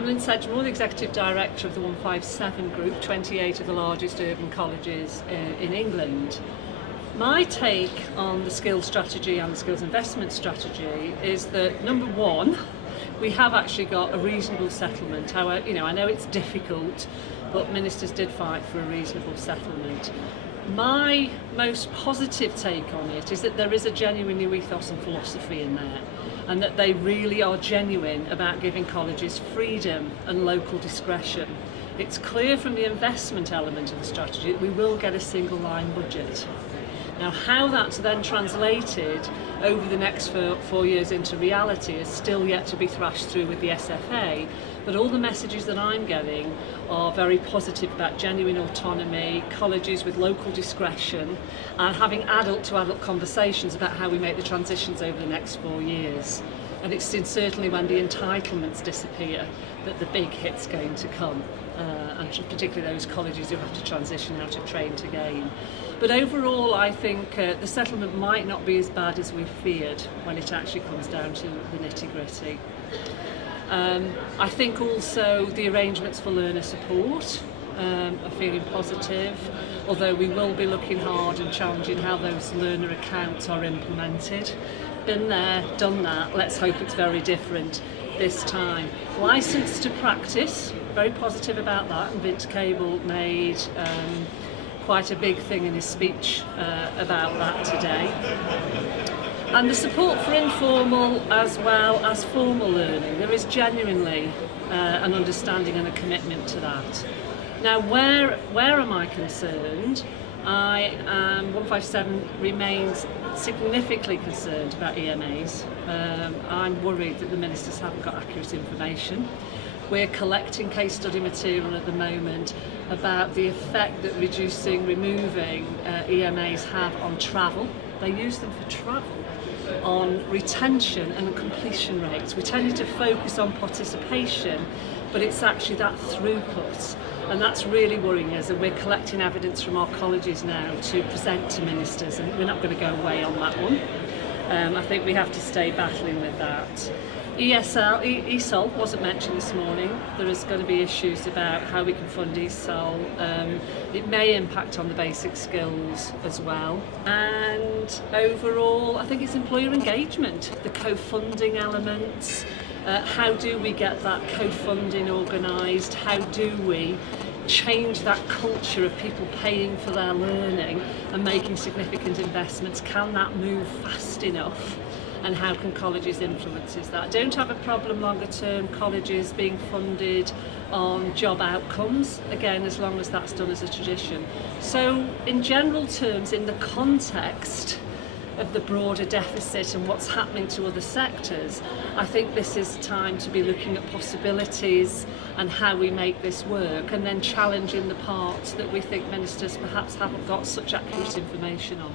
I'm Lynne Sedgmore, the Executive Director of the 157 Group, 28 of the largest urban colleges in England. My take on the skills strategy and the skills investment strategy is that, number one, we have actually got a reasonable settlement. However, I know it's difficult, but ministers did fight for a reasonable settlement. My most positive take on it is that there is a genuine new ethos and philosophy in there, and that they really are genuine about giving colleges freedom and local discretion. It's clear from the investment element of the strategy that we will get a single line budget. Now, how that's then translated over the next 4 years into reality is still yet to be thrashed through with the SFA, but all the messages that I'm getting are very positive about genuine autonomy, colleges with local discretion, and having adult-to-adult conversations about how we make the transitions over the next 4 years. And it's certainly when the entitlements disappear that the big hit's going to come, and particularly those colleges who have to transition out of train to gain. But overall, I think the settlement might not be as bad as we feared when it actually comes down to the nitty-gritty. I think also the arrangements for learner support are feeling positive, although we will be looking hard and challenging how those learner accounts are implemented. Been there, done that, let's hope it's very different this time. Licence to practice, very positive about that, and Vince Cable made quite a big thing in his speech about that today. And the support for informal as well as formal learning, there is genuinely an understanding and a commitment to that. Now, where am I concerned? 157 remains significantly concerned about EMAs. I'm worried that the ministers haven't got accurate information. We're collecting case study material at the moment about the effect that removing EMAs have on travel. They use them for travel, on retention and completion rates. We tended to focus on participation, but it's actually that throughput, and that's really worrying us, and we're collecting evidence from our colleges now to present to ministers, and we're not going to go away on that one. I think we have to stay battling with that. ESOL wasn't mentioned this morning. There is going to be issues about how we can fund ESOL. It may impact on the basic skills as well. And overall, I think it's employer engagement, the co-funding elements. How do we get that co-funding organised? How do we change that culture of people paying for their learning and making significant investments? Can that move fast enough? And how can colleges influence that? Don't have a problem longer term colleges being funded on job outcomes, again, as long as that's done as a tradition. So in general terms, in the context of the broader deficit and what's happening to other sectors, I think this is time to be looking at possibilities and how we make this work, and then challenging the parts that we think ministers perhaps haven't got such accurate information on.